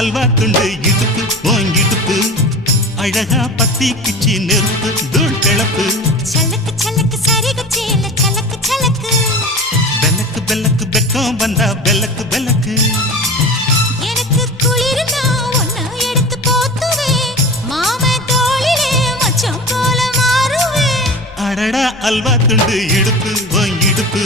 அல்வா துண்டு இடுப்பு இடுப்பு அழகா பத்தி கிச்சி நெருப்பு தூள் கிளப்பு சலக்கு சலக்கு சரிகச்சேல சலக்கு சலக்கு பெல்லக்கு பெல்லக்கு பெக்கம் வந்தா பெல்லக்கு பெல்லக்கு எனக்கு குளிர்னா ஒன்ன எடுத்து போத்துவே மாமே தோளிலே மச்சம் போல மாறுவே அடடா அல்வா துண்டு இடுப்பு இடுப்பு